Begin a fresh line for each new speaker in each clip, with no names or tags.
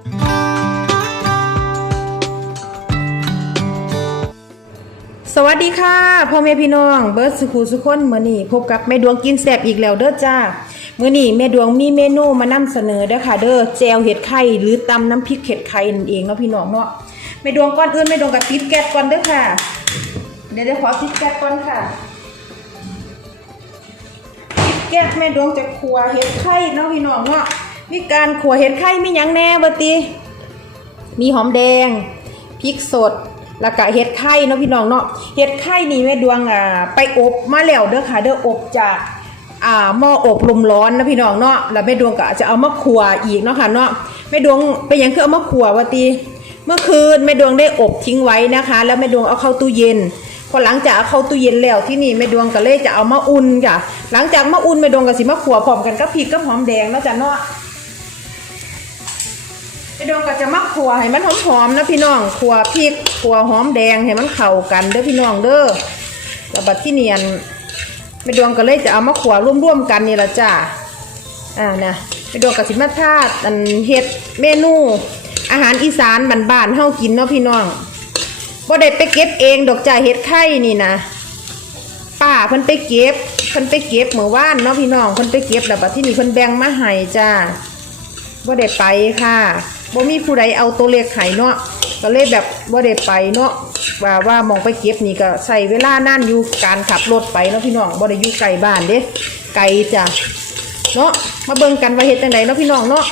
สวัสดีค่ะพ่อแม่พี่น้องเบิร์ดสุขุสุขคนมื่อนี่พบกับแม่ดวงกินแซบอีกแล้วเด้อจ้ามื่อนี่แม่ดวงมีเมนูมานำเสนอเด้อค่ะ เด้อแจวเห็ดไข่หรือตำน้ำพริกเห็ดไข่นั่นเองเนาะพี่น้องเนาะแม่ดวงก้อนอื่นแม่ดวงกับติดแก๊ก่อนเด้อค่ะ เดี๋ยวเดี๋ยวขอติดแก๊ก่อนค่ะติดแก๊แม่ดวงจะครัวเห็ดไข่เนาะพี่น้องเนาะ มีการขัวเห็ดไข่มีหยังแน่บ่ติมีหอมแดงพริกสดแล้วก็เห็ดไข่เนาะพี่น้องเนาะเห็ดไข่นี่แม่ดวงอ่าไปอบมาแล้วเด้อค่ะเด้ออบจากอ่าหม้ออบลมร้อนนะพี่น้องเนาะแล้วแม่ดวงก็จะเอามาขัวอีกเนาะค่ะเนาะแม่ดวงไปยังคือเอามาขัววะตีเมื่อคืนแม่ดวงได้อบทิ้งไว้นะคะ แล้วแม่ดวงเอาเข้าตู้เย็นพอหลังจากเอาเข้าตู้เย็นแล้วที่นี่แม่ดวงก็เลยจะเอามาอุ่นค่ะ หลังจากมาอุ่นแม่ดวงก็สิมาขัวพร้อมกันกับพริกกับหอมแดงเนาะจ้ะเนาะ ดวงก็จะมักขัวให้มันหอมๆนะพี่น้องขัวพริกขัวหอมแดงให้มันเข้ากันเด้อพี่น้องเด้อแล้วบัดที่เนียนไอ้ดวงก็เลยจะเอามาขัวร่วมๆกันนี่ละจ้าอ่านะไอ้ดวงก็สิมาทาดอันเฮ็ดเมนู อาหารอีสานบ้านๆเฮากินเนาะพี่น้องบ่ได้ไปเก็บเองดอกจ้าเฮ็ดไข่นี่นะป้าเพิ่นไปเก็บเพิ่นไปเก็บเมื่อวานเนาะพี่น้องเพิ่นไปเก็บแล้วบัดที่นี่เพิ่นแบ่งมาให้จ้าบ่ได้ไปค่ะ บ่มีผู้ใดเอาตัวเลขไห้เนาะก็เลยแบบบ่าได้ไปเนาะว่าว่ามองไปเก็บนี่ก็ใส่เวลานานอยู่การขับรถไปเนาะพี่น้องบ่ได้อยู่ไกลบ้านเด้ไกลจ้ะเนาะมาเบิ่งกันว่าเฮ็ดจังไดเนาะพี่น้องเนาะ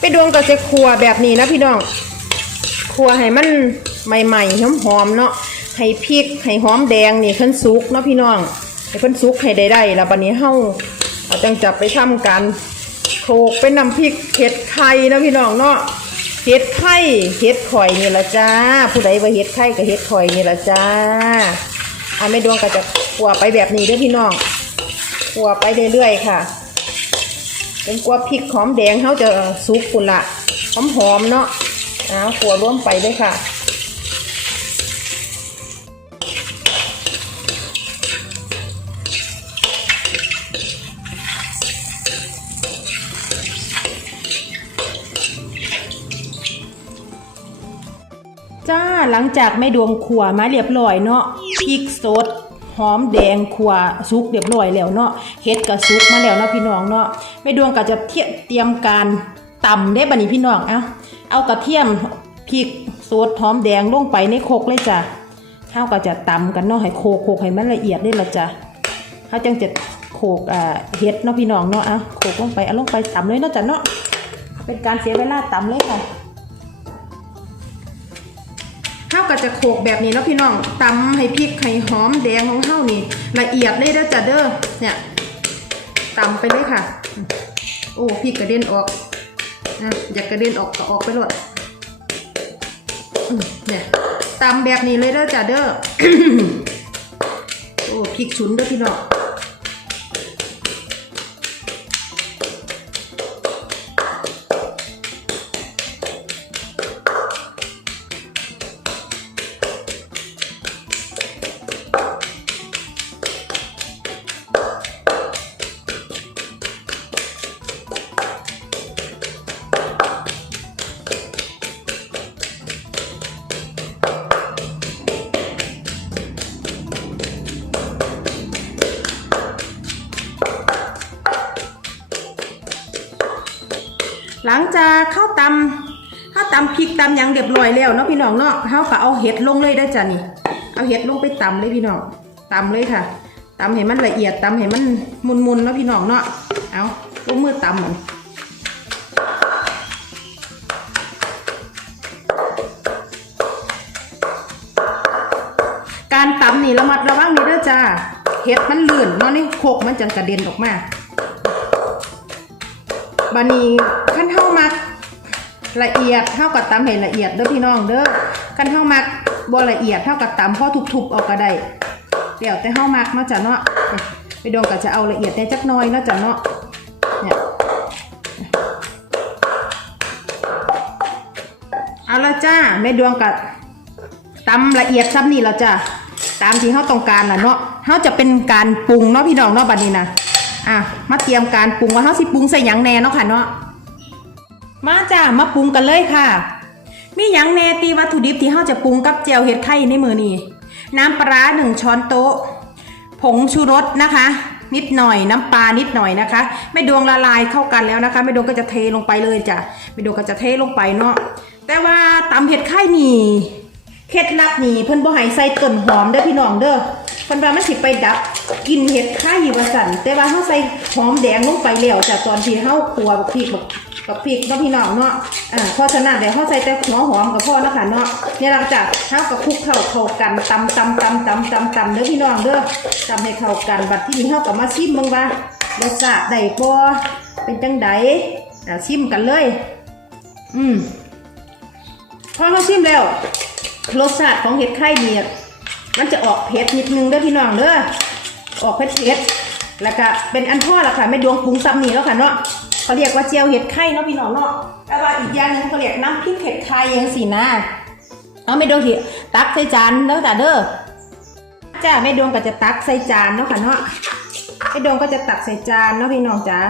ไปดวงก็จะครัวแบบนี้นะพี่น้องครัวให้มันใหม่ๆหอมๆเนาะให้พริกให้หอมแดงนี่เพิ่นสุกเนาะพี่น้องให้เพิ่นสุกให้ได้ได้แล้วบัดนี้เฮาเอาจังจับไปทำกัน กเป็นน้ำพริกเห็ดไข่นะพี่น้องเนาะเห็ดไข่เห็ดข่อยนี่ละจ้า ผู้ใดว่าเห็ดไข่กับเห็ดข่อยนี่ละจ้าอะแม่ดวงก็จะขัวไปแบบนี้ด้วยพี่น้องขัวไปเรื่อยๆค่ะเป็นกลัวพริกหอมแดงเขาจะสุกปุ่นละหอมๆเนาะอ้าวขัวร่วมไปด้วยค่ะ จ้าหลังจากแม่ดวงขัวมาเรียบร้อยเนาะพริกสดหอมแดงขัวสุกเรียบร้อยแล้วเนาะเฮ็ดก็สุกมาแล้วเนาะพี่น้องเนาะแม่ดวงก็จะเทียเตรียมการตำได้บัดนี้พี่น้องเอาเอากระเทียมพริกสดหอมแดงลงไปในโคกเลยจ้ะเฮาก็จะตำกันเนาะให้โคกโคกให้มันละเอียดได้ละจ้ะเฮาจังจะโขกเฮ็ดเนาะพี่น้องเนาะเอาโขกลงไปเอาลงไปตำเลยเนาะจ้ะเนาะเป็นการเสียเวลาตำเลยค่ะาก็จะโขกแบบนี้เนาะพี่น้องตำให้พริกให้หอมแดงของเฮานี่ละเอียดเลยเด้อจ้ะเด้อเนี่ยตำไปเลยค่ะ โอ้พริกกระเด็นออกนะอยากกระเด็นออกก็ออกไปหมดเนี่ยตำแบบนี้เลยเด้อจ้ะเด้อโอ้พริกฉุนเด้อพี่น้อง หลังจากข้าวตำข้าวตำพริกตำหยังเรียบร้อยแล้วเนาะพี่น้องเนาะเฮาก็เอาเห็ดลงเลยได้จ้ะนี่ เอาเห็ดลงไปตำเลยพี่น้องตำเลยค่ะตำให้มันละเอียดตำให้มันมุนๆเนาะพี่น้องเนาะเอาลงมือตำมันการตำนี่ระมัดระวังนี่เด้อจ้าเห็ดมันลื่นเนาะนี่โคกมันจังกระเด็นออกมา บานีขั้นเท่ามักละเอียดเท่ากับตำให้ละเอียดเด้อพี่น้องเด้อขั้นเท่ามักบละเอียดเท่ากับตำพ่อทุบๆออกก็ได้เดี๋ยวแต่เท่ามักเนาะจ้ะเนาะไปดองก็จะเอาละเอียดในจักน้อยเนาะจ้ะเนาะเนี่ยเอาละจ้าแม่ดวงกับตำละเอียดซ้ำนี่แล้วจ้ะตามที่เขาต้องการน่ะเนาะเขาจะเป็นการปรุงเนาะพี่น้องเนาะบัดนี้นะ อะมาเตรียมการปรุงว่าเฮาสิปรุงใส่หยังแหน่เนาะค่ะเนาะมาจ้ามาปรุงกันเลยค่ะ มีหยังแน่ตีวัตถุดิบที่เฮาจะปรุงกับแจ่วเห็ดไข่ในมือนี้น้ำปลาหนึ่งช้อนโต๊ะ ผงชูรสนะคะ นิดหน่อยน้ำปลานิดหน่อยนะคะแม่ดวงละลายเข้ากันแล้วนะคะแม่ดวงก็จะเทลงไปเลยจ้ะแม่ดวงก็จะเทลงไปเนาะแต่ว่าตำเห็ดไข่นี่เคล็ดลับนี่เพิ่นบ่ให้ใส่ต้นหอมเด้อพี่น้องเด้อ พิ่นว่ามันสิไปดับกินเห็ดไข่ว่าสั่นแต่ว่าเฮาใส่หอมแดงลงไปแล้วจ้ะตอนที่เฮาครัวบักพริกบักบักพริกเนาะพี่น้องเนาะอ่าพราะฉะนั้นเดี๋ยวเฮาใส่แต่หัวหอมกับพ่อนะค่ะเนาะเนี่ยหลังจากเฮากับคลุกเข้าเข้ากันตำตำตำตำตำตำเด้อพี่น้องเด้อตำให้เข้ากันบัดที่นี้เฮาก็มาชิมบิ่งว่ารสชาติได้บ่เป็นจังไดอ่าชิมกันเลย อืมพอเขาชิมแล้วรสชาติของเห็ดไข่เนี่ย มันจะออกเผ็ดนิดนึงเด้อพี่น้องเด้อออกเผ็ดเผ็ดแล้วก็เป็นอันทอดละค่ะไม่ดวงปรุงซ้ำนี่แล้วค่ะเนาะเขาเรียกว่าเจียวเห็ดไข่เนาะพี่น้องเนาะแต่ว่าอีกอย่างหนึงเขาเรียกน้ำพริกเห็ดไข่ยังสีนะเอาไม่ดวงที่ตักใส่จานแล้วจ้ะเด้อจ้าไม่ดวงก็จะตักใส่จานเนาะค่ะเนาะไม่ดวงก็จะตักใส่จานเนาะพี่น้องจ้า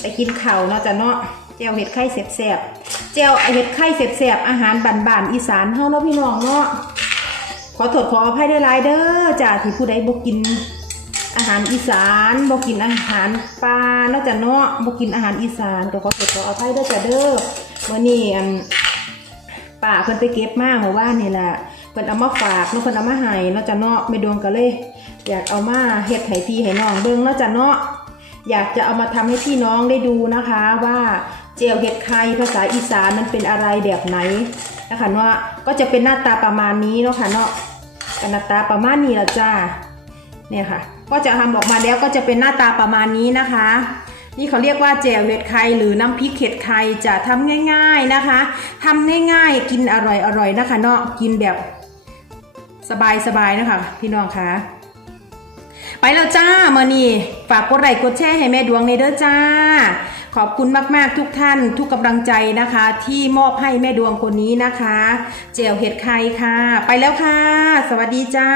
ไปกินข้าวเนาะจ้ะเนาะเจียวเห็ดไข่เสียบๆเจียวเห็ดไข่เสียบๆอาหารบ้านๆอีสานเฮาเนาะพี่น้องเนาะ ขอโทษขออภัยได้หลายเด้อจ้าที่ผู้ใดบ่กิน อาหารอีสานบ่กินอาหารปลาเนาะจ้ะเนาะบ่กินอาหารอีสานก็ขอโทษขออภัยเด้อจ้ะเด้อมื้อนี้อันป้าเพิ่นไปเก็บมาเมื่อวานนี่แหละเพิ่นเอามาฝากเนาะเพิ่นเอามาให้เนาะจ้ะเนาะไม่ดวงก็เลย อยากเอามาเฮ็ดให้พี่ให้น้องเบิ่งเนาะจ้ะเนาะ อยากจะเอามาทำให้พี่น้องได้ดูนะคะว่าเจลเห็ดไข่ภาษาอีสานมันเป็นอะไรแบบไหนนะคะว่าะก็จะเป็นหน้าตาประมาณนี้เนาะค่ะเนาะเป็นหน้าตาประมาณนี้ละจ้าเนี่ยค่ะ ก็จะทำออกมาแล้วก็จะเป็นหน้าตาประมาณนี้นะคะ นี่เขาเรียกว่าเจลเห็ดไข่หรือน้ำพริกเห็ดไข่จะทำง่าย ๆนะคะทำง่ายๆ กินอร่อยๆนะคะเนาะกินแบบสบายๆนะคะ พี่น้องคะ ไปแล้วจ้ามานี่ฝากกดไลค์กดแชร์ให้แม่ดวงในเด้อจ้า ขอบคุณมากๆทุกท่านทุกกำลังใจนะคะ ที่มอบให้แม่ดวงคนนี้นะคะ เจลเห็ดไข่ค่ะ ไปแล้วค่ะ สวัสดีจ้า